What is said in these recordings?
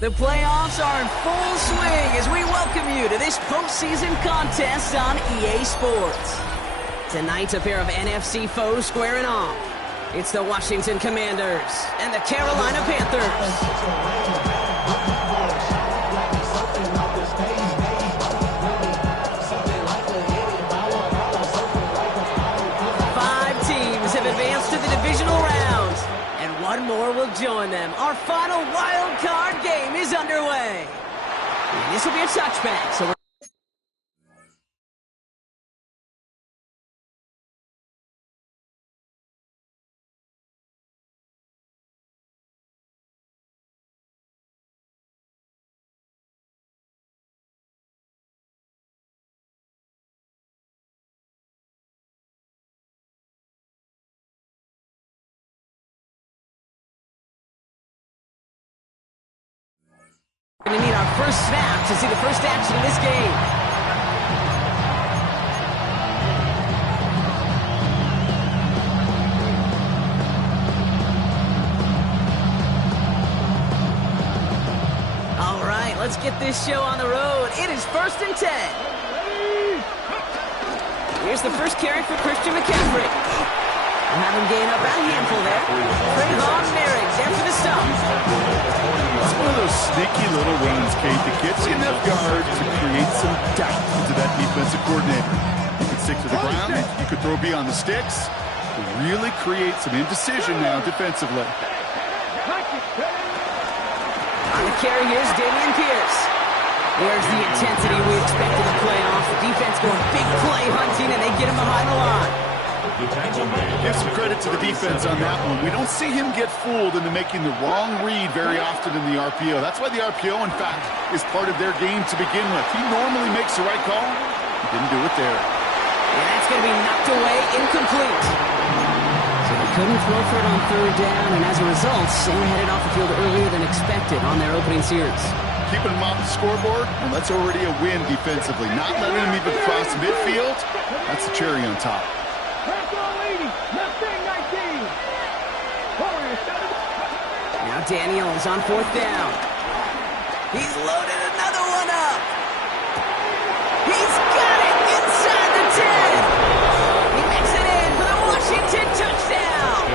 The playoffs are in full swing as we welcome you to this postseason contest on EA Sports. Tonight, a pair of NFC foes squaring off. It's the Washington Commanders and the Carolina Panthers. 5 teams have advanced to the divisional rounds, and one more will join them. Our final wild card game is underway. And this will be a touchback, so we're going to need our first snap to see the first action in this game. All right, let's get this show on the road. It is 1st and 10. Here's the first carry for Christian McCaffrey. We'll have him gain up a handful there. Trayvon Merrick there for the stop. It's one of those sneaky little runs, Kate, that gets you enough yards to create some doubt into that defensive coordinator. You could stick to the ground, you could throw beyond the sticks, to really create some indecision now defensively. On the carry, here's Dameon Pierce. There's the intensity we expect in the playoffs. The defense going big play hunting, and they get him behind the line. Give some credit to the defense on that one. We don't see him get fooled into making the wrong read very often in the RPO. That's why the RPO, in fact, is part of their game to begin with. He normally makes the right call. He didn't do it there. And that's going to be knocked away, incomplete. So they couldn't throw for it on 3rd down, and as a result, Sam headed off the field earlier than expected on their opening series. Keeping him off the scoreboard, well, that's already a win defensively. Not letting him even cross midfield, that's the cherry on top. Now Daniel is on 4th down. He's loaded another one up. He's got it inside the 10. He makes it in for the Washington touchdown.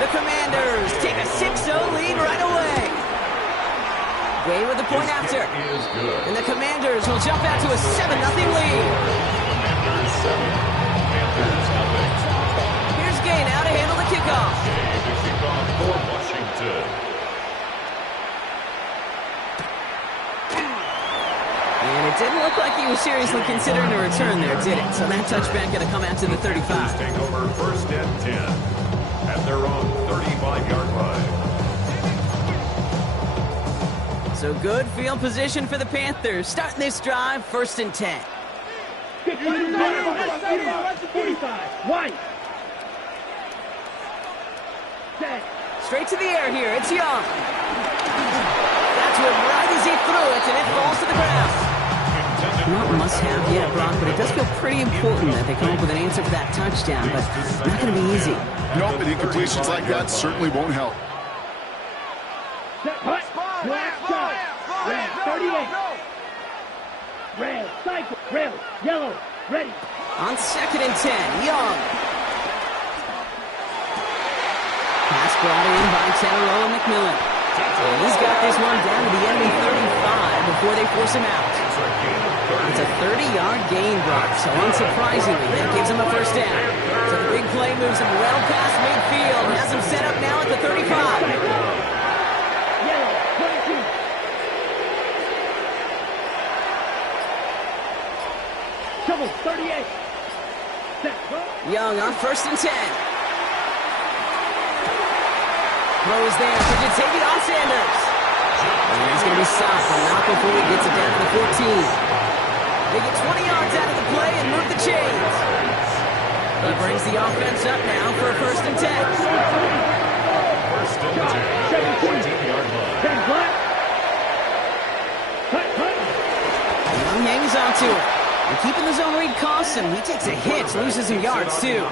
The Commanders take a 6-0 lead right away. Way with the point after. And the Commanders will jump out to a 7-0 lead. Here's Gay now to handle the kickoff. For Washington. And it didn't look like he was seriously considering a return there, did it? So that touchback going to come out to the 35. Take over 1st and 10 at their own 35-yard line. So good field position for the Panthers. Starting this drive, 1st and 10. White. Straight to the air here. It's Young. That's one right as he threw it, and it falls to the ground. Not must-have yet, Brock, but it does feel pretty important that they come up with an answer for that touchdown, but not going to be easy. Nope, and incompletions like that certainly won't help. Red, 38. Red, cycle, red, yellow, ready. On 2nd and 10, Young. Pass brought in by Tannero McMillan. And he's got this one down to the enemy 35 before they force him out. It's a 30-yard gain, Brock, so unsurprisingly, that gives him a 1st down. So the big play moves him well past midfield and has him set up now at the 35. Yellow, 22. Double, 38. Young on 1st and 10. Throws there for Jatavion Sanders. And he's going to be stopped, but not before he gets it down to the 14. They get 20 yards out of the play and move the chains. He brings the offense up now for a 1st and 10. 1st and 10, 14-yard line. Young hangs on to it. And keeping the zone read costs him. He takes a hit, loses some yards too.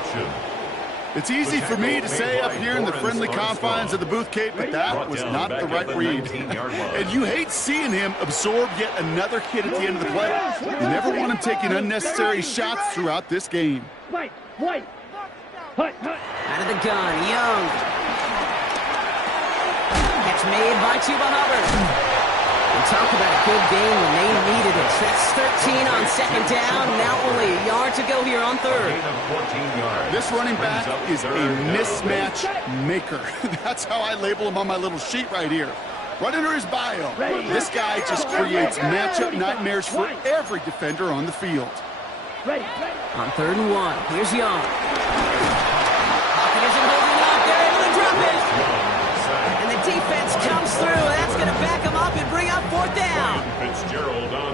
It's easy for me to say up here in the friendly confines of the booth, Kate, but that was not the right read. And you hate seeing him absorb yet another hit at the end of the play. You never want him taking unnecessary shots throughout this game. White. Out of the gun, Young. Catch made by Chuba Hubbard. And talk about a good game when they needed it. That's 13 on second down. Now only a yard to go here on third. This running back is a mismatch maker. That's how I label him on my little sheet right here. Right under his bio. This guy just creates matchup nightmares for every defender on the field. On 3rd and 1, here's Young. Pocket isn't holding up. They're able to drop it. And the defense comes through. That's going to back him up and bring up 4th down.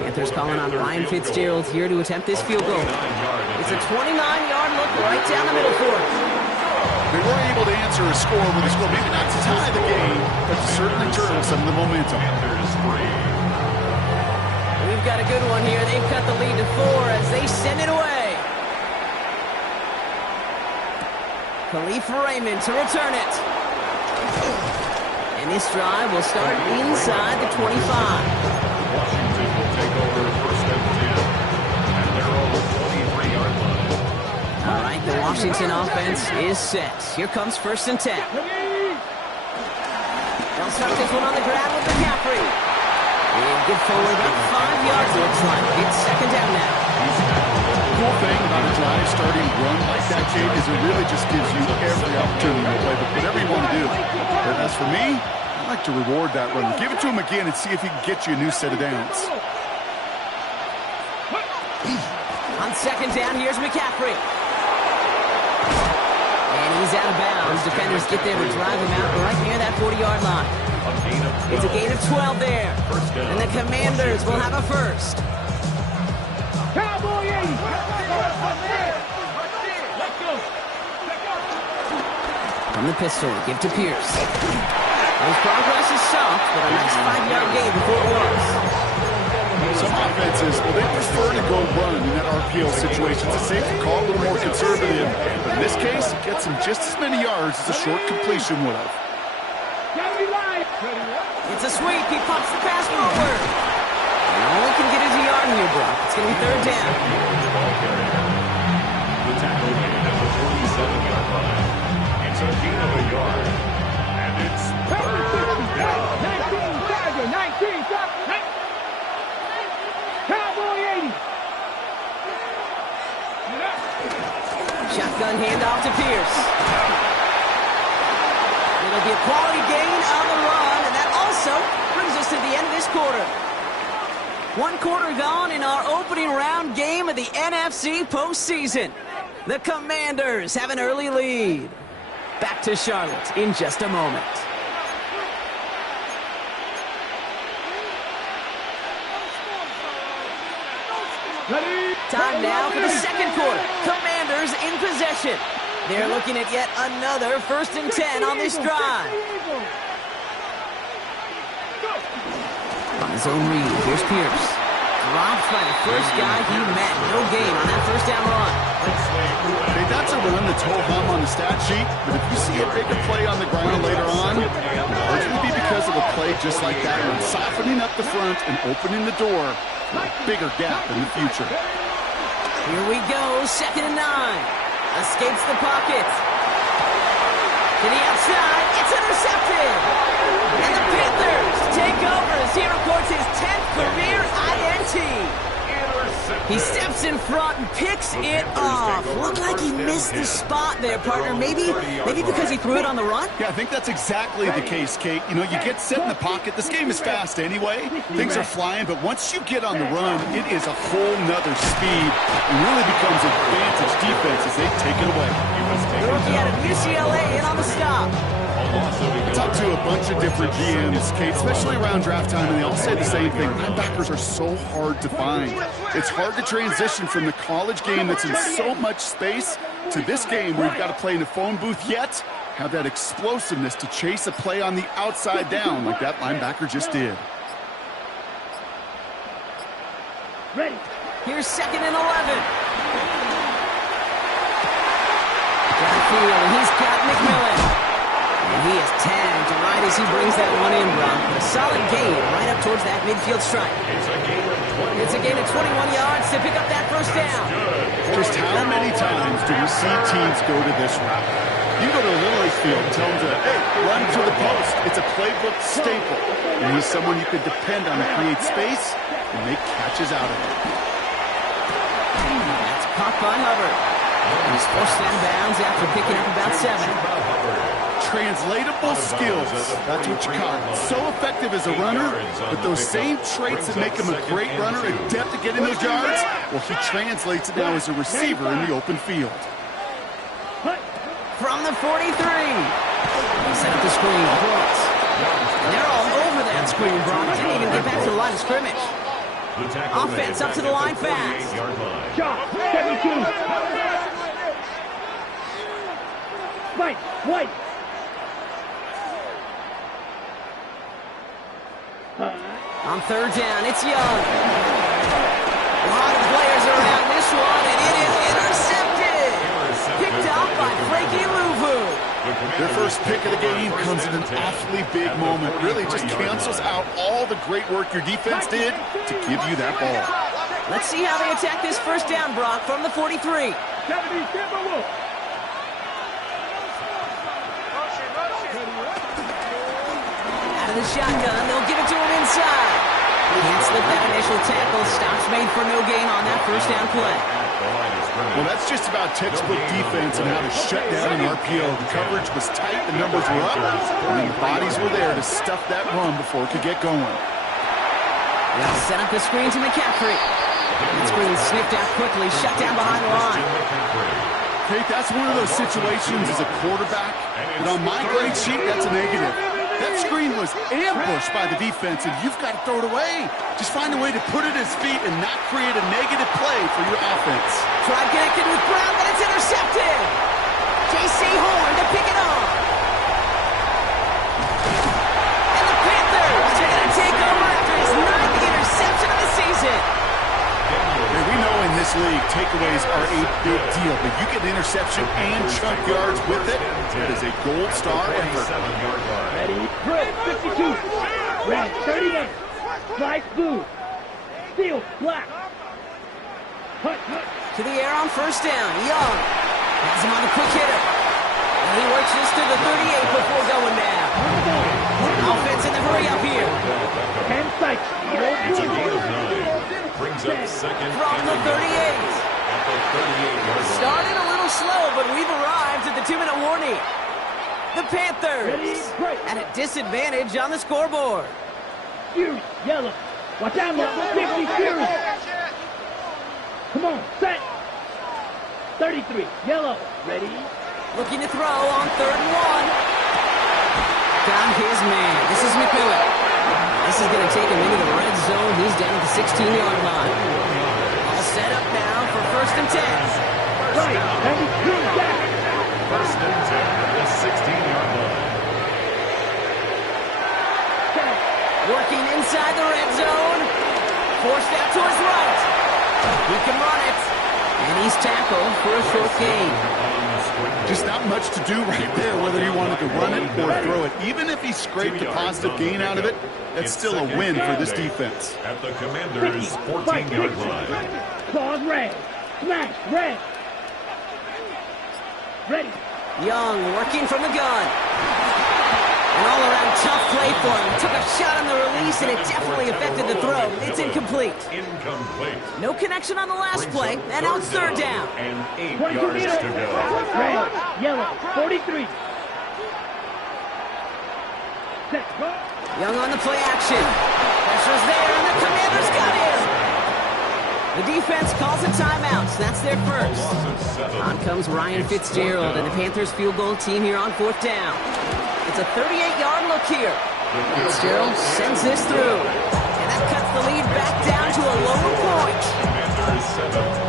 Panthers calling on Ryan Fitzgerald here to attempt this field goal. It's a 29-yard look right down the middle for it. They were able to answer a score with a score, maybe not to tie the game, but to certainly turn some of the momentum. We've got a good one here. They've cut the lead to 4 as they send it away. Khalif Raymond to return it. And this drive will start inside the 25. Washington will take over 1st and 10 at their own 23-yard line. All right, the Washington offense is set. Here comes 1st and 10. They'll start this one on the ground with McCaffrey. And good forward, about 5 yards, looks like. It's 2nd down now. The cool thing about a drive starting run like that, Kate, is it really just gives you every opportunity to play whatever you want to do. But as for me, I like to reward that run. Give it to him again and see if he can get you a new set of downs. On 2nd down, here's McCaffrey. And he's out of bounds. Defenders get there to drive him out right near that 40-yard line. It's a gain of 12 there. And the Commanders will have a first. Cowboy 80. From the pistol, give to Pierce. His progress is soft, but a nice 5-yard gain before it was. Some offenses, well, they prefer to go run in that RPO situation. It's a safer call, a little more conservative. But in this case, it gets him just as many yards as a short completion would have. It's a sweep. He pops the pass forward. And only can get his yard here, Brock. It's going to be 3rd down. The tackle made at the 47-yard line. It's a gain of a yard. And it's 3rd down. 19, Cowboy 80. Shotgun handoff to Pierce. It'll be a quality gain on the run, and that also brings us to the end of this quarter. 1 quarter gone in our opening round game of the NFC postseason. The Commanders have an early lead. Back to Charlotte in just a moment. Time now for the 2nd quarter. Commanders in possession. They're looking at yet another 1st and 10 on this drive. On his own read, here's Pierce. Dropped by the first guy he met. No gain on that 1st down run. Okay, that's a run that's ho-hum on the stat sheet, but if you see a bigger play on the ground later on, it'll largely be because of a play just like that one, softening up the front and opening the door for a bigger gap in the future. Here we go, 2nd and 9. Escapes the pocket. To the outside, it's intercepted. And the Panthers take over as he records his 10th career INT. He steps in front and picks it off. Looked like he missed the spot there, partner. Maybe because he threw it on the run? Yeah, I think that's exactly the case, Kate. You know, you get set in the pocket. This game is fast anyway. Things are flying, but once you get on the run, it is a whole nother speed. It really becomes advantage defense as they take it away. The rookie out of UCLA in on the stop. I talked to a bunch of different GMs, Kate, especially around draft time, and they all say the same thing. Linebackers are so hard to find. It's hard to transition from the college game that's in so much space to this game where you've got to play in a phone booth, yet have that explosiveness to chase a play on the outside down like that linebacker just did. Ready. Here's 2nd and 11. Downfield, he is tagged right as he brings that one in, Brock. A solid gain right up towards that midfield stripe. It's a gain of 21 yards to pick up that first down. Just how many times do we see teams go to this route? You go to a Little League field and tell them to, hey, run to the post. It's a playbook staple. And he's someone you could depend on to create space and make catches out of it. That's caught by Hubbard. He's forced out of bounds after picking up about 7. Translatable skills. That's what you call it. So effective as a runner, but those same traits that make him a great runner, adept at getting those yards, well, he translates it now as a receiver in the open field. From the 43. He set up the screen. Brooks. And they're all over that screen, Brock. Didn't even get back to the line of scrimmage. Offense up to the line fast. Shot, 72. Spike, White. On third down, it's Young. A lot of players around this one, and it is intercepted. Picked off by Frankie Louvu. Their first pick of the game comes in an awfully big moment. Really just cancels out all the great work your defense did to give you that ball. Let's see how they attack this first down, Brock, from the 43. Out of the shotgun, they'll give it to him inside. Can't slip that initial tackle. Stops made for no gain on that first down play. Well, that's just about textbook defense and how to shut down an RPO. The coverage was tight, the numbers were up, and the bodies were there to stuff that run before it could get going. They'll set up the screen to McCaffrey. The screen snipped out quickly, shut down behind the line. Kate, that's one of those situations as a quarterback that on my grade sheet, that's a negative. That screen was ambushed by the defense, and you've got to throw it away. Just find a way to put it at his feet and not create a negative play for your offense. Tried connected with Brown, but it's intercepted. J.C. Horn to pick it off. And the Panthers are going to take over after his 9th interception of the season. Hey, we know in this league, takeaways are a big deal, but you get an interception and chunk yards with it, that is a gold star effort. Ready, drill, 52. Red, 31. Slice blue. Steel, black. To the air on first down. Young has him on the quick hitter. And he works this to the 38 before going down. Offense in the hurry up here. 10 sights. It's a gain of 9. Brings up second. From the 38. At the 38-yard line. Started a little slow, but we've arrived at the 2-minute warning. The Panthers at a disadvantage on the scoreboard. Fury, yellow. Watch out, number 50, Fury. Come on, set. 33, yellow. Ready? Looking to throw on 3rd and 1. Got his man. This is McMillan. This is going to take him into the red zone. He's down at the 16-yard line. All set up now for 1st and 10. Right, heavy, good, back. 1st and 10 at the 16-yard line. Working inside the red zone. Forced out to his right. He can run it. And he's tackled for a short gain. Just not much to do right there, whether he wanted to run it or throw it. Even if he scraped a positive gain out of it, that's still a win for this defense. At the Commanders' 14-yard line. Claws red. Smash, red. Ready. Young working from the gun. An all-around tough play for him. Took a shot on the release, and it definitely affected the throw. It's incomplete. Incomplete. No connection on the last play, and now it's 3rd down. And 8 22 yards meters. to go. Red, yellow, 43. Set, go. Young on the play action. Pressure's there, and the Commanders got him. The defense calls a timeout. That's their first. On comes Ryan Fitzgerald and the Panthers field goal team here on 4th down. It's a 38-yard look here. Fitzgerald sends this through. And that cuts the lead back down to a lower point.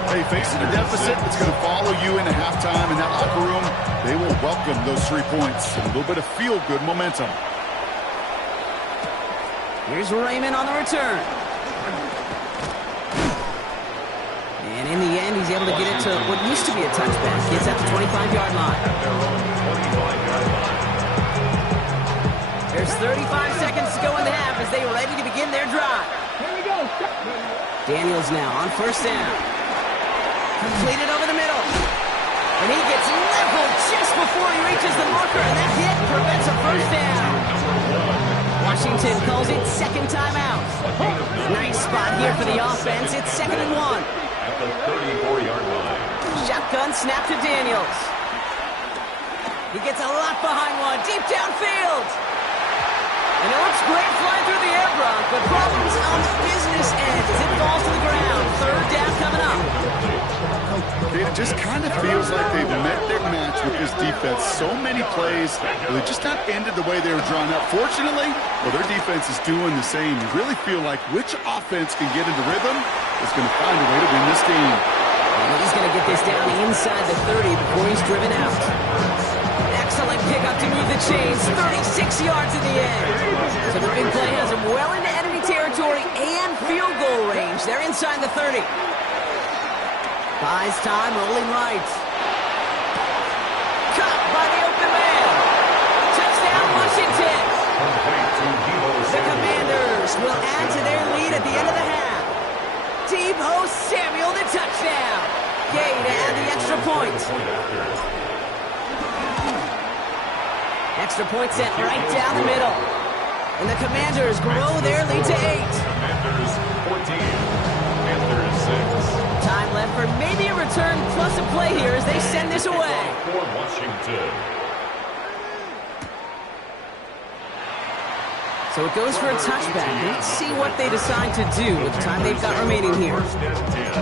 Hey, facing a deficit that's going to follow you into halftime in that locker room, they will welcome those 3 points and a little bit of feel-good momentum. Here's Raymond on the return. And in the end, he's able to get it to what used to be a touchback. Gets at the 25-yard line. There's 35 seconds to go in the half as they are ready to begin their drive. Here we go. Daniels now on first down. Completed over the middle. And he gets leveled just before he reaches the marker, and that hit prevents a first down. Washington calls it second timeout. Nice spot here for the offense. It's 2nd and 1. At the 34-yard line. Shotgun snap to Daniels. He gets a lot behind one, deep downfield. And it looks great flying through the air, Brock, but problems on the business end as it falls to the ground. Third down coming up. It just kind of feels like they've met their match with this defense. So many plays, but they just not ended the way they were drawn up. Fortunately, well, their defense is doing the same. You really feel like which offense can get into rhythm is going to find a way to win this game. And he's going to get this down inside the 30 before he's driven out. Excellent pickup to move the chains. 36 yards in the end. So the big play has him well into enemy territory and field goal range. They're inside the 30. Buys time, rolling right. Caught by the open man. Touchdown, Washington. The Commanders will add to their lead at the end of the half. Deebo Samuel, the touchdown. Gay to add the extra point. Extra point sent right down the middle. And the Commanders grow their lead to 8. Commanders 14. Commanders 6. Time left for maybe a return plus a play here as they send this away. For Washington. So it goes for a touchback. Let's see what they decide to do with the time they've got remaining here. First and 10.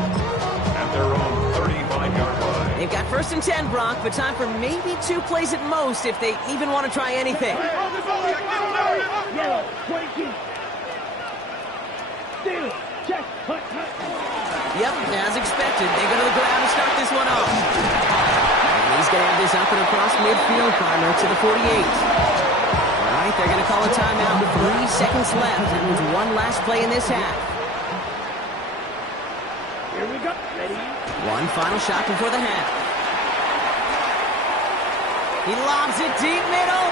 At their own 35-yard line. They've got 1st and 10, Brock, but time for maybe 2 plays at most if they even want to try anything. Yellow, 22. Steal, check, hut. Yep, as expected, they go to the ground to start this one off. And he's going to have this up and across midfield, partner, to the 48. All right, they're going to call a timeout with 3 seconds left. That means one last play in this half. Here we go. Ready? One final shot before the half. He lobs it deep middle.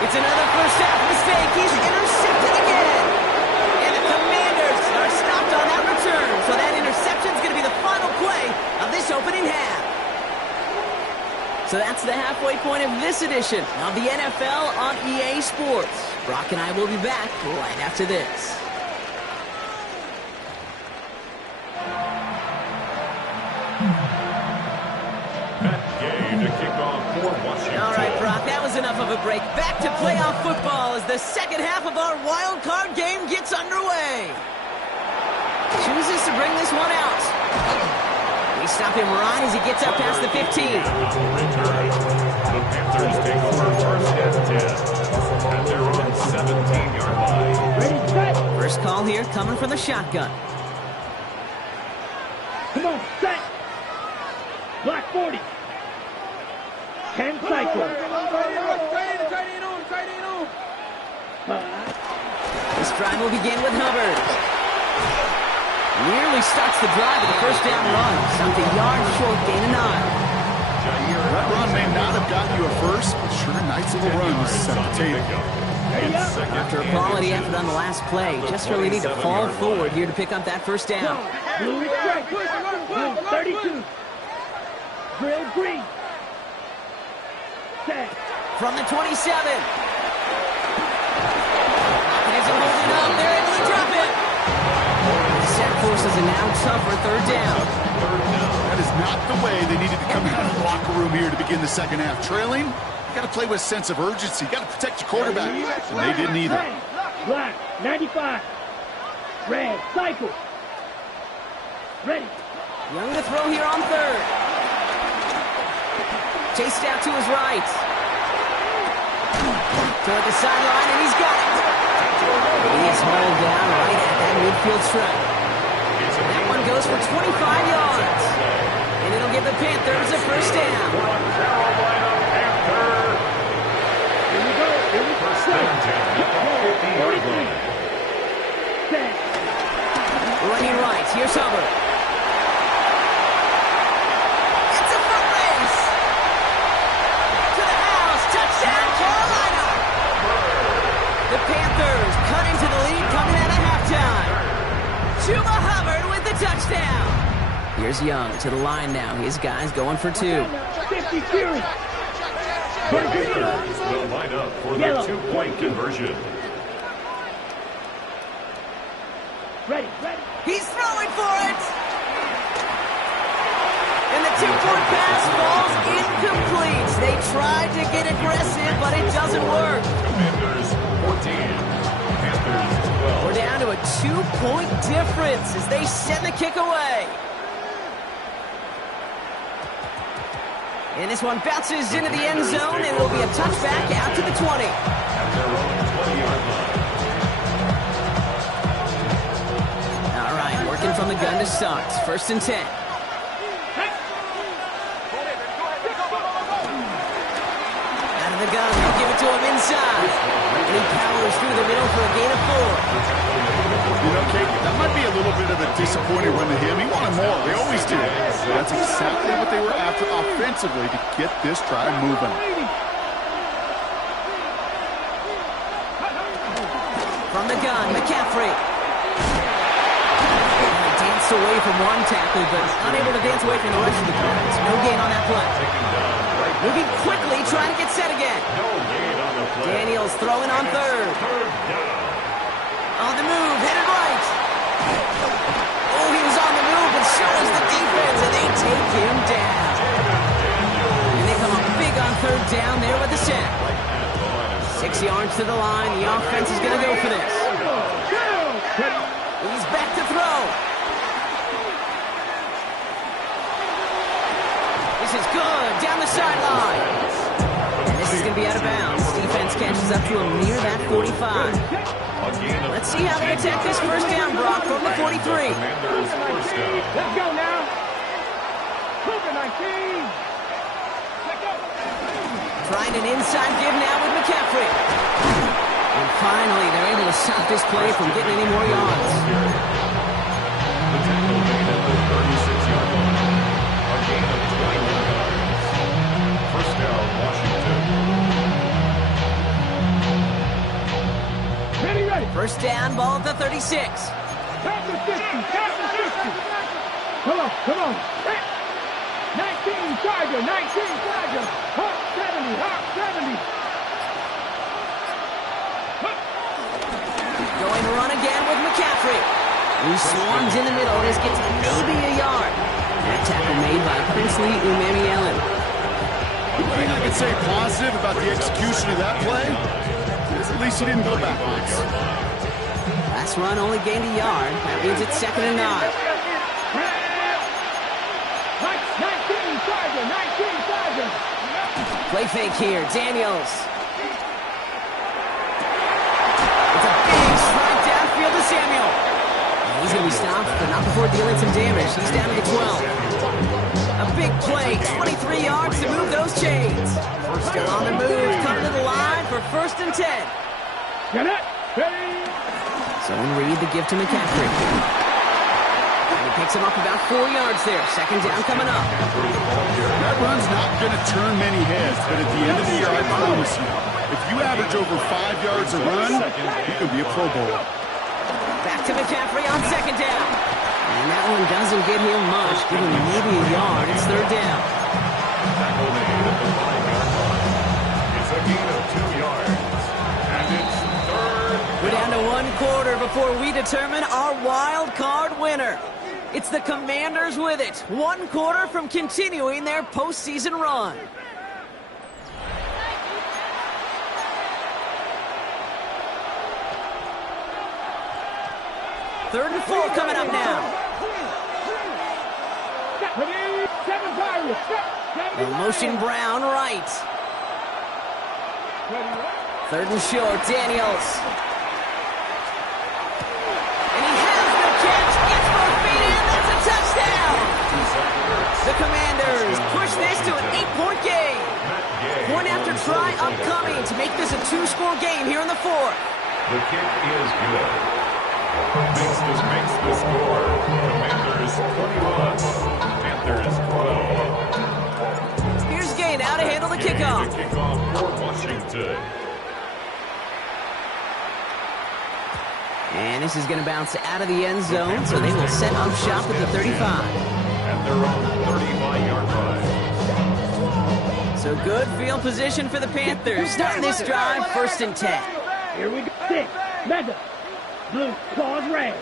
It's another first half mistake. He's intercepted again. And the Commanders are stopped on that return. So that interception is going to be the final play of this opening half. So that's the halfway point of this edition of the NFL on EA Sports. Brock and I will be back right after this. To kick off for Washington. All right, Brock, that was enough of a break. Back to playoff football as the second half of our wild card game gets underway. Chooses to bring this one out. We stop him right as he gets up past the 15. The Panthers take over first and 10 at their own 17-yard line. Ready, set. First call here coming from the shotgun. Come on, set. Block 40. 10 cycles. This drive will begin with Hubbard. Nearly starts the drive with a first down run. Something yards short, gain of 9. That run may not have gotten you a first, but sure, nice little run to set the table. After a quality effort on the last play, just really need to fall forward here to pick up that first down. Blue is straight. Blue 32. Drill green. Set. From the 27. Isn't holding up. They're able to drop it. Set forces a now tougher third down. That is not the way they needed to come out of the locker room here to begin the second half. Trailing, you got to play with a sense of urgency. You got to protect your quarterback, and they didn't either. Black 95. Red cycle. Ready. Young to throw here on third. Chased out to his right. Toward the sideline, and he's got it. He is hauled down right at that midfield stripe. That one goes for 25 yards. And it'll give the Panthers a first down. Carolina Panther. Here we go. First and 10 at the 50-yard line. Set. Running right. Here's Hubbard. It's a foot race. To the house. Touchdown, Carolina. Here's Young to the line now. His guys going for two. 50 series. The Gators will line up for the two-point conversion. Ready. He's throwing for it! And the two-point pass falls incomplete. They tried to get aggressive, but it doesn't work. Commanders 14, Panthers 12. We're down to a 2-point difference as they send the kick away. And this one bounces into the end zone, and it'll be a touchback out to the 20. At their own 20-yard line. All right, working from the gun to start. 1st and 10. Out of the gun, they'll give it to him inside. And he powers through the middle for a gain of 4. You know, Kate, that might be a little bit of a disappointing run to him. He wanted more. They always do. That's exactly what they were after offensively to get this drive moving. From the gun, McCaffrey. He danced away from one tackle, but unable to dance away from the rest of the crowd. No gain on that play. Moving quickly, trying to get set again. No gain on the play. Daniels throwing on 3rd. Third down. On the move, headed right. Oh, he was on the move, but so is the defense, and they take him down. And they come up big on 3rd down there with the sack. 6 yards to the line. The offense is going to go for this. He's back to throw. This is good. Down the sideline. And this is going to be out of bounds. Defense catches up to him near that 45. Let's see how they attack this 1st down, Brock, from the 43. Commanders first down. Let's go now. Cooper 19. Let's go. Trying an inside give now with McCaffrey. And finally, they're able to stop this play from getting any more yards. The tackle made at the 36-yard line. A gain of 21 yards. First down, Washington. Ready. 1st down, ball at the 36. Count to 50. Come on. 19 Charger. Hawk 70. Going to run again with McCaffrey. He swarms in the middle. This gets maybe a yard. That tackle made by Princely Umamielen. One thing I can say positive about the execution of that play is at least he didn't go backwards. Last run only gained a yard. That means it's 2nd and 9. 19 Charger. Play fake here. Daniels. It's a big strike downfield to Samuel. And he's going to be stopped, but not before dealing some damage. He's down to the 12. A big play. 23 yards to move those chains. Still on the move. Coming to the line for 1st and 10. Get it. Ready. Zone read the give to McCaffrey. And he picks him up about 4 yards there. 2nd down coming up. That run's not going to turn many heads, but at the end of the year, I promise you, if you average over 5 yards a run, you can be a Pro Bowler. Back to McCaffrey on 2nd down. And that one doesn't get him much. Give him maybe a yard. It's 3rd down. Tackle made at the 5-yard line. It's a gain of 2 yards. And it's 3rd. We're down to 1 quarter before we determine our wild card winner. It's the Commanders with it. 1 quarter from continuing their postseason run. Third and 4 coming up now. A motion Brown right. 3rd and short, Daniels. And he has the catch. Gets 4 feet in. That's a touchdown. The Commanders push this to an 8-point game. Point after try upcoming to make this a 2-score game here in the 4th. The kick is good. Makes the score. Commanders 21. Panthers 12. Here's Gay now to handle the kickoff. The kickoff for Washington. And this is going to bounce out of the end zone, so they will set up shop at the 35. At at their own 35-yard line. So good field position for the Panthers. Starting this drive, 1st and 10. Here we go. 6. Madden. Blue. Claws red.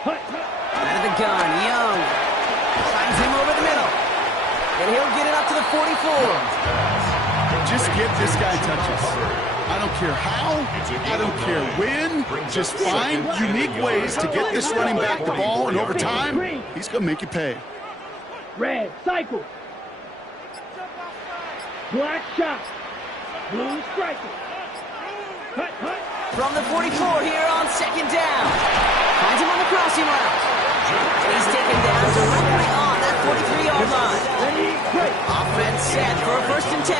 Hut. Out of the gun, Young. Finds him over the middle. And he'll get it up to the 44. Just get this guy touches. I don't care how, I don't care when. Just find unique ways to get this running back the ball, and over time, he's going to make you pay. Red. Cycle. Black shot. Blue striker. Hut. From the 44 here on 2nd down. Finds him on the crossing route. And he's taken down directly on that 43-yard line. Ready. Break. Offense set for a 1st and 10.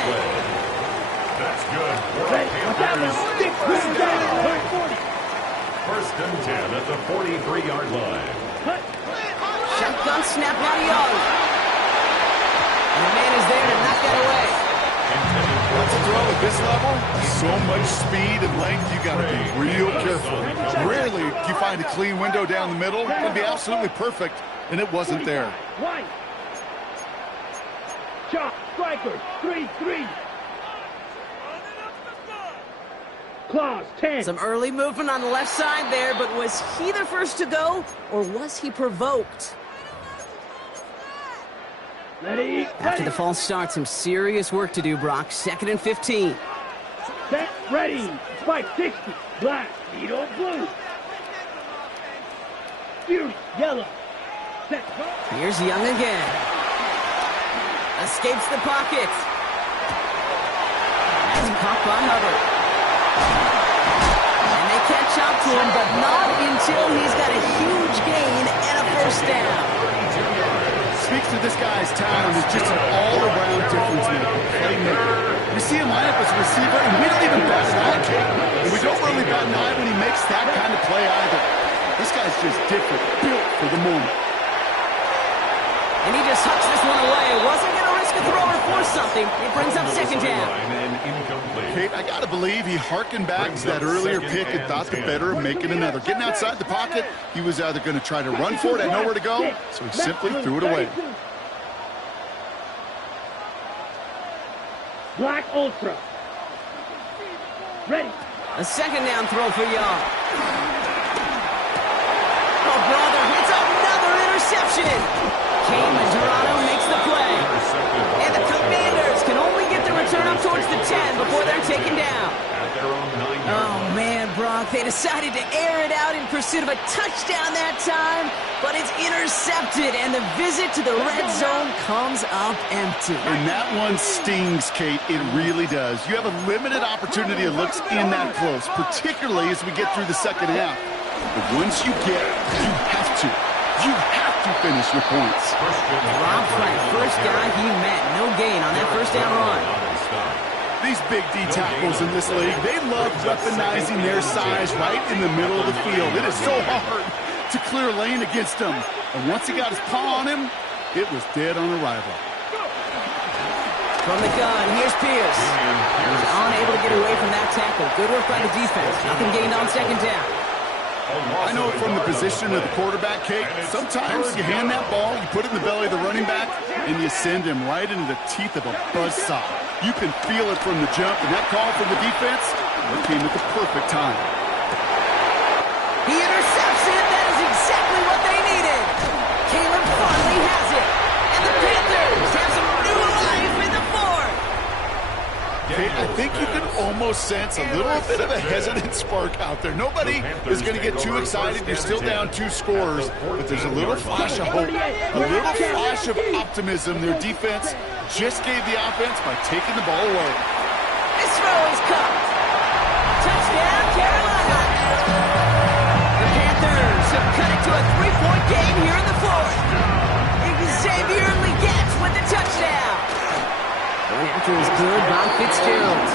That's good. Ready. Watch out now. 6. Down. 40. 1st and 10 at the 43-yard line. Hut. Shotgun snap now to Young. And the man is there to knock that away. What's a throw at this level? So much speed and length, you got to be real careful. Rarely do you find a clean window down the middle. It can be absolutely perfect, and it wasn't there. White. Chop. Striker. 3-3. Claws. 10. Some early movement on the left side there, but was he the first to go, or was he provoked? Ready. After the false start, some serious work to do, Brock. 2nd and 15. Set. Ready. Spike. 60. Black. Needle. Blue. Fury. Yellow. Set. Here's Young again. Escapes the pocket. That's caught by Hubbard. And they catch up to him, but not until he's got a huge gain and a 1st down. Speaks to this guy's talent as just an all-around difference maker, playmaker. We see him line up as a receiver, and we don't even bat an eye, Kate. And we don't really bat an eye when he makes that kind of play either. This guy's just different, built for the moment. And he just hucks this one away. Wasn't going to risk a throw or force something. It brings up 2nd down. Kate, I got to believe he harkened back to that earlier pick and thought the better of making another. Getting outside the pocket, he was either going to try to run for it, had nowhere to go, so he simply threw it away. Black Ultra. Ready. A 2nd down throw for Young. Oh, brother, it's another interception. Kane Madrano makes the play. And the Commanders can only get the return up towards the 10 before they're taken down. Oh, man, Brock, they decided to air it out in pursuit of a touchdown that time, but it's intercepted, and the visit to the red zone comes up empty. And that one stings, Kate. It really does. You have a limited opportunity that looks in that close, particularly as we get through the 2nd half. But once you get it, you have to finish your points. Rob Frank, first guy he met. No gain on that 1st down run. These big D tackles in this league, they love weaponizing their size right in the middle of the field. It is so hard to clear a lane against him. And once he got his paw on him, it was dead on arrival. From the gun, here's Pierce. He was unable to get away from that tackle. Good work by the defense. Nothing gained on 2nd down. I know from the position of the quarterback, Kate, sometimes you hand that ball, you put it in the belly of the running back, and you send him right into the teeth of a buzzsaw. You can feel it from the jump, and that call from the defense, it came at the perfect time. He intercepts it. That is exactly what they needed. Caleb Farley has it. And the Panthers have some new life in the 4th. Kate, I think you can almost sense a little bit of a hesitant spark out there. Nobody is going to get too excited. You're still down 2 scores, but there's a little flash of hope, a little flash of optimism. Their defense just gave the offense by taking the ball away. This throw is caught. Touchdown, Carolina. The Panthers have cut it to a 3-point game here in the 4th. Xavier Legette with the touchdown. Going after is good by Fitzgerald.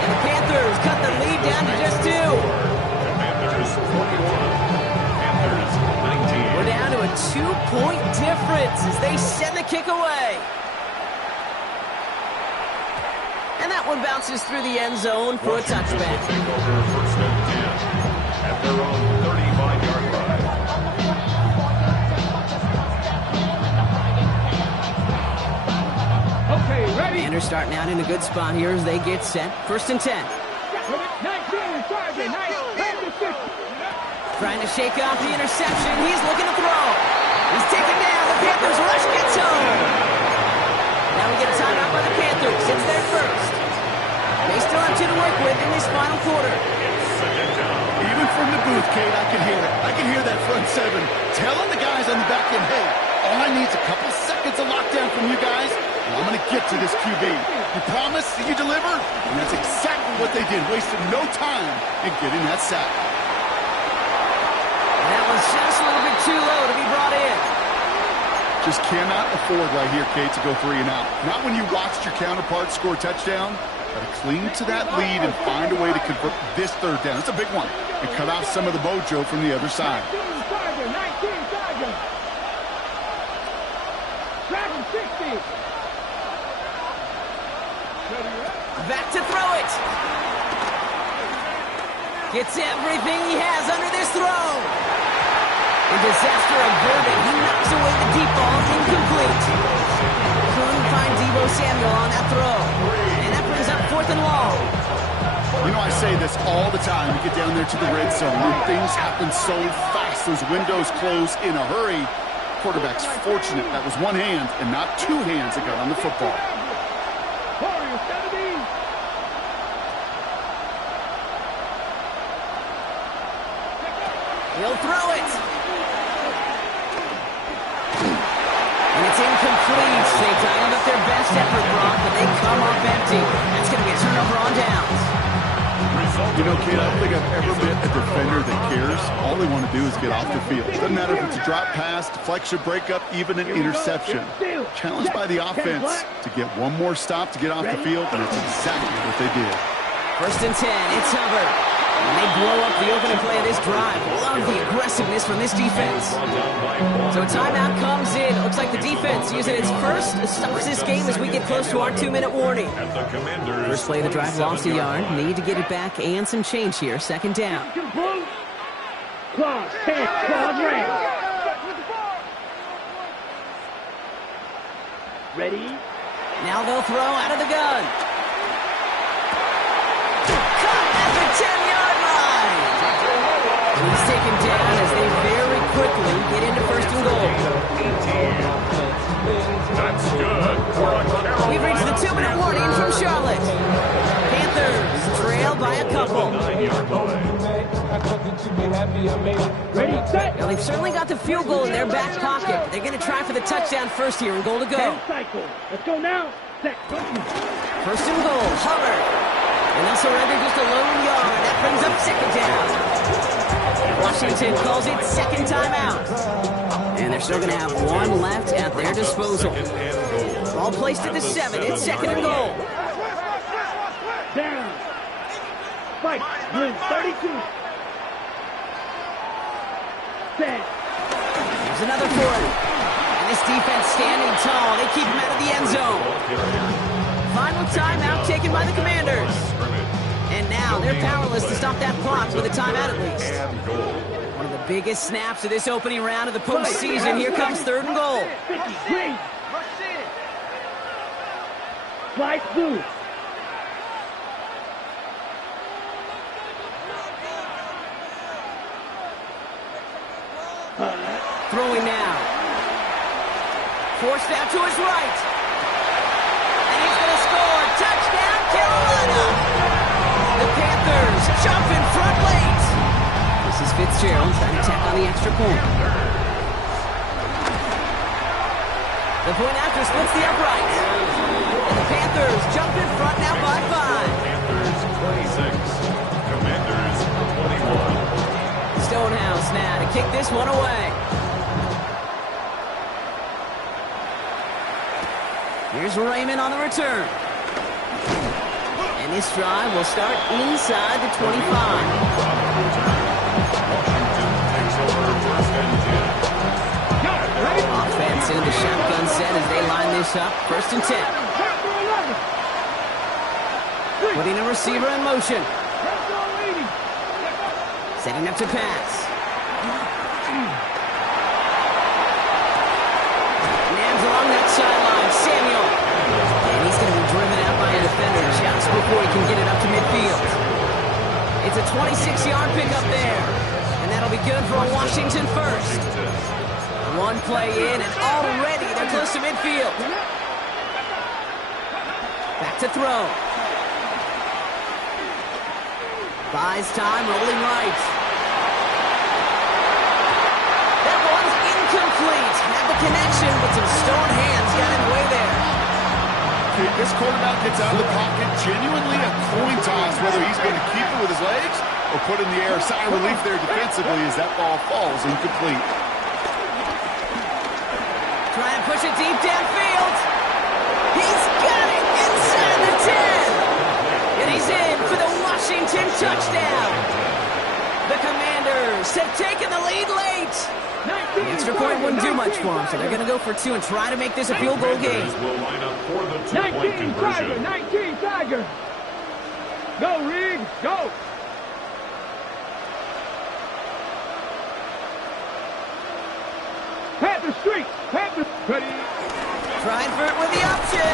And the Panthers cut the lead down to just 2. Panthers 41. Panthers 19. We're down to a 2-point difference as they send the kick away. And that one bounces through the end zone for a touchback. Take over 1st and 10 at their own 35-yard line. Okay, ready? Commanders starting out in a good spot here as they get set. 1st and 10. 19, target, 50. Trying to shake off the interception. He's looking to throw. He's taken down. The Panthers rush gets home. Now we get a timeout by the Panthers. It's their first. They still have 2 to work with in this final quarter. Even from the booth, Kate, I can hear it. I can hear that front 7 telling the guys on the back end, hey, all I need is a couple seconds of lockdown from you guys, and I'm going to get to this QB. You promise that you deliver? And that's exactly what they did. Wasted no time in getting that sack. That was just a little bit too low to be brought in. Just cannot afford right here, Kate, to go 3 and out. Not when you watched your counterpart score a touchdown. Got to cling to that lead and find a way to convert this 3rd down. It's a big one. And cut off some of the mojo from the other side. 19, target. 60. Back to throw it. Gets everything he has under this throw. A disaster averted. He knocks away the deep ball. Incomplete. Couldn't find Deebo Samuel on that throw. And that brings up 4th and long. You know, I say this all the time. You get down there to the red zone, and things happen so fast. Those windows close in a hurry. Quarterback's fortunate that was one hand and not 2 hands that got on the football. Warriors 70. He'll throw it. And it's incomplete. They dialed up their best effort, Brock, but they come up empty. That's going to be a turnover on downs. You know, kid, I don't think I've ever met a defender that cares. All they want to do is get off the field. Doesn't matter if it's a drop pass, deflection, breakup, even an interception. Challenged by the offense to get one more stop to get off the field, and it's exactly what they did. 1st and 10. It's Hubbard. And they blow up the opening play of this drive. Love the aggressiveness from this defense. So a timeout comes in. It looks like the defense using its first stops this game as we get close to our 2-minute warning. First play of the drive, lost a yard. Need to get it back and some change here. 2nd down. Claws, hands, claws, ring. Ready? Now they'll throw out of the gun. Caught at the 10-yard line. He's taken down as they very quickly get into 1st and goal. That's good for a Carolina. We've reached the 2-minute warning from Charlotte. Panthers trail by a couple. 9-yard line. Ready, set. Now, they've certainly got the field goal in their back pocket. But they're going to try for the touchdown first here and goal to go. 10 cycle. Let's go now. Set. 1st and goal, Hubbard. And they'll surrender just a lone yard. That brings up 2nd down. Washington calls it 2nd timeout. And they're still going to have 1 left at their disposal. Ball placed at the 7. It's 2nd and goal. Down. Fight. Blue 32. Set. There's another 40. And this defense standing tall. They keep him out of the end zone. Final timeout taken by the Commanders. And now they're powerless to stop that clock with a timeout at least. One of the biggest snaps of this opening round of the postseason. Here comes 3rd and goal. 50. Green. Slice blue. Throwing now. Forced out to his right. And he's going to score. Touchdown, Carolina. The Panthers jump in front late. This is Fitzgerald trying to tack on the extra point. The point after splits the upright. And the Panthers jump in front now by 5. Panthers 26. Commanders 21. Stonehouse now to kick this one away. Here's Raymond on the return. And this drive will start inside the 25. Washington takes over 1st and 10. Offense in the shotgun set as they line this up. 1st and 10. Putting a receiver in motion. Setting up to pass. Nams along that sideline. Samuel. It's a 26-yard pickup there. And that'll be good for a Washington first. One play in, and already they're close to midfield. Back to throw. Buys time, rolling right. That one's incomplete. Had the connection, but some stone hands got in the way there. This quarterback gets out of the pocket, genuinely a coin toss, whether he's going to keep it with his legs or put it in the air. Sigh of relief there defensively as that ball falls incomplete. Try and push it deep downfield. He's got it inside the 10. And he's in for the Washington touchdown. The Commanders have taken the lead late. The extra point wouldn't do much for them, so they're going to go for 2 and try to make this a field goal game. Will line up for the 2-point 19 Tiger, conversion. 19 Tiger. Go, Reed, go. Panther Street, Panther. Ready. Trying for it with the option.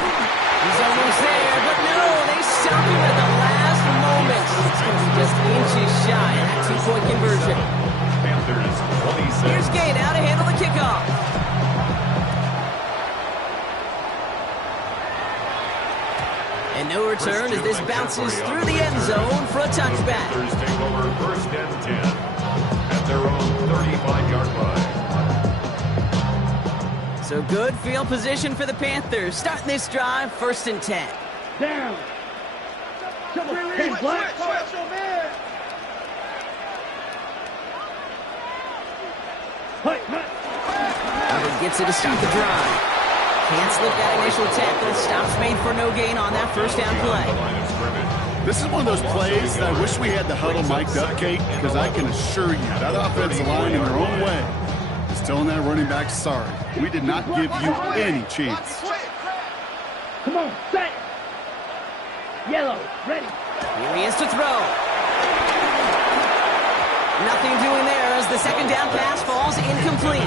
He's almost there, but no, they stop him at the last moment. It's going to be just inches shy of that 2-point conversion. Panthers 26. Here's Gay now to handle the kickoff. And no return as this bounces through the end zone for a touchback. Panthers take over first and 10 at their own 35-yard line. So good field position for the Panthers. Starting this drive, 1st and 10. Down. Hey, Black. Hubbard gets it to start the drive. Can't slip that initial tackle. Stops made for no gain on that first down play. This is one of those plays that I wish we had the huddle mic'd up, Kate, because I can assure you that offensive line in their own way is telling that running back, sorry, we did not give you any chance. Come on, set. Yellow, ready. Here he is to throw. Nothing doing there as the second down pass falls incomplete.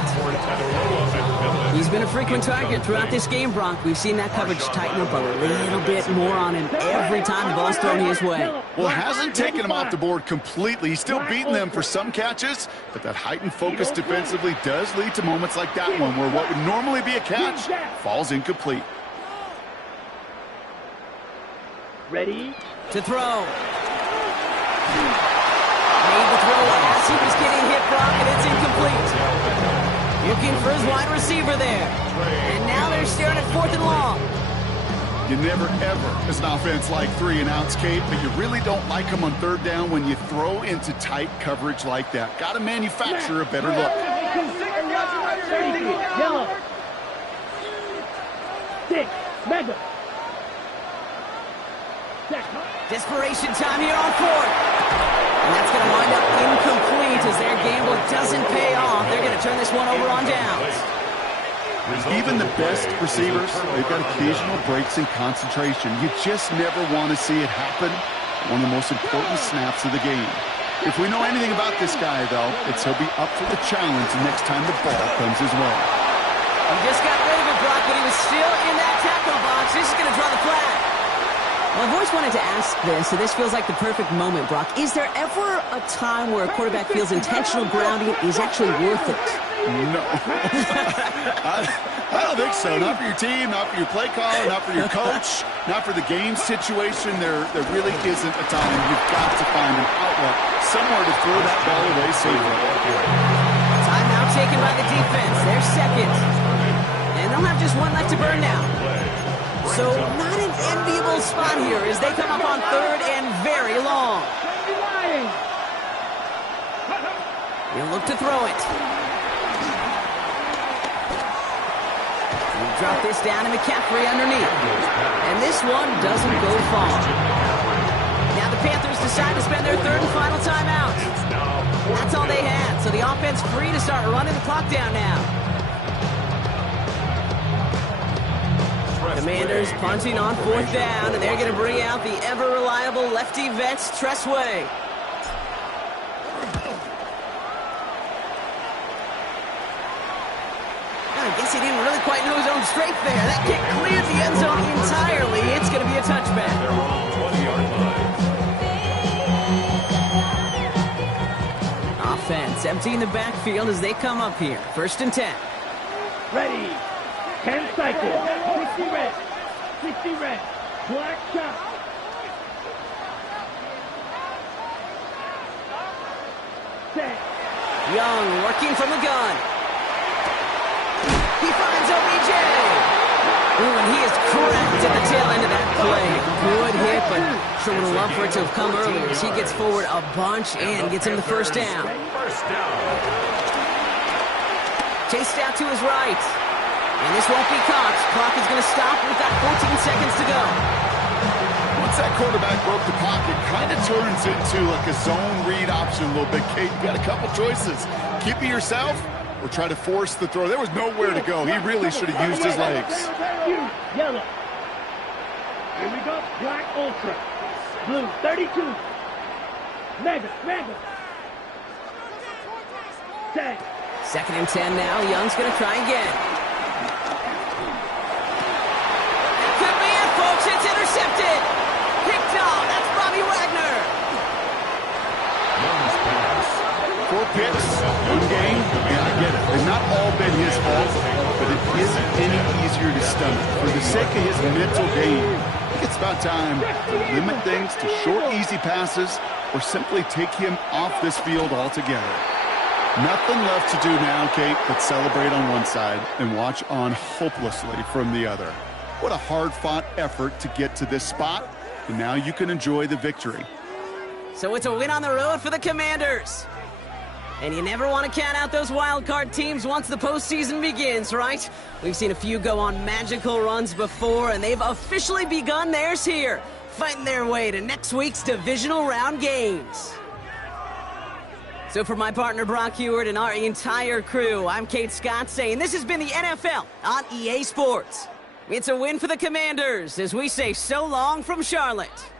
He's been a frequent target throughout this game, Brock. We've seen that coverage tighten up a little bit more on him every time the ball's thrown his way. Well, it hasn't taken him off the board completely. He's still beating them for some catches, but that heightened focus defensively does lead to moments like that one where what would normally be a catch falls incomplete. Ready. To throw. Made the throw as he was getting hit, Brock, and it's incomplete. Looking for his wide receiver there. And now they're staring at 4th and long. You never, ever, as an offense, like 3-and-outs, Kate, but you really don't like them on 3rd down when you throw into tight coverage like that. Got to manufacture a better look. Yellow. 6. Mega. Desperation time here on 4th. And that's going to wind up incomplete as their gamble doesn't pay off. They're going to turn this one over on downs. Even the best receivers, they've got occasional breaks in concentration. You just never want to see it happen. One of the most important snaps of the game. If we know anything about this guy, though, it's he'll be up for the challenge next time the ball comes his way. He just got rid of it, Brock, but he was still in that tackle box. This is going to draw the flag. Well, I've always wanted to ask this, so this feels like the perfect moment, Brock. Is there ever a time where a quarterback feels intentional grounding is actually worth it? No. I don't think so. Not for your team, not for your play caller, not for your coach, not for the game situation. There really isn't a time. You've got to find an outlet, somewhere to throw that ball away safely. Timeout taken by the defense. They're second. And they'll have just one left to burn now. So not an enviable spot here as they come up on 3rd and very long. He'll look to throw it. He'll drop this down to McCaffrey underneath. And this one doesn't go far. Now the Panthers decide to spend their 3rd and final timeout. That's all they had, so the offense free to start running the clock down now. Commanders punting on 4th down, and they're going to bring out the ever-reliable lefty vets, Tressway. I guess he didn't really quite know his own strength there. That kick cleared the end zone entirely. It's going to be a touchback. emptying the backfield as they come up here. 1st and 10. Ready. 10 cycles. 60 red. 60 red. Black shot. Set. Young working from the gun. He finds OBJ. Ooh, and he is cracked at the tail end of that play. Good hit, but sure would have loved for it to have come earlier as he gets forward a bunch and gets him the 1st down. First down. Chased out to his right. And this won't be caught. Clock is going to stop. We've got 14 seconds to go. Once that quarterback broke the pocket, kind of turns into like a zone read option a little bit. Kate, you got a couple choices. Keep it yourself or try to force the throw. There was nowhere to go. He really should have used his legs. Yellow. Here we go. Black Ultra. Blue 32. Mega. Set. 2nd and 10 now. Young's going to try again. That could be it, folks. It's intercepted. Picked off. That's Bobby Wagner. Young's pass. 4 picks, 1 game. Yeah, I get it. They've not all been his fault, but it isn't any easier to stomach. For the sake of his mental game, I think it's about time to limit things to short, easy passes or simply take him off this field altogether. Nothing left to do now, Kate, but celebrate on one side and watch on hopelessly from the other. What a hard-fought effort to get to this spot, and now you can enjoy the victory. So it's a win on the road for the Commanders. And you never want to count out those wild card teams once the postseason begins, right? We've seen a few go on magical runs before, and they've officially begun theirs here, fighting their way to next week's divisional round games. So for my partner Brock Heward and our entire crew, I'm Kate Scott saying this has been the NFL on EA Sports. It's a win for the Commanders as we say so long from Charlotte.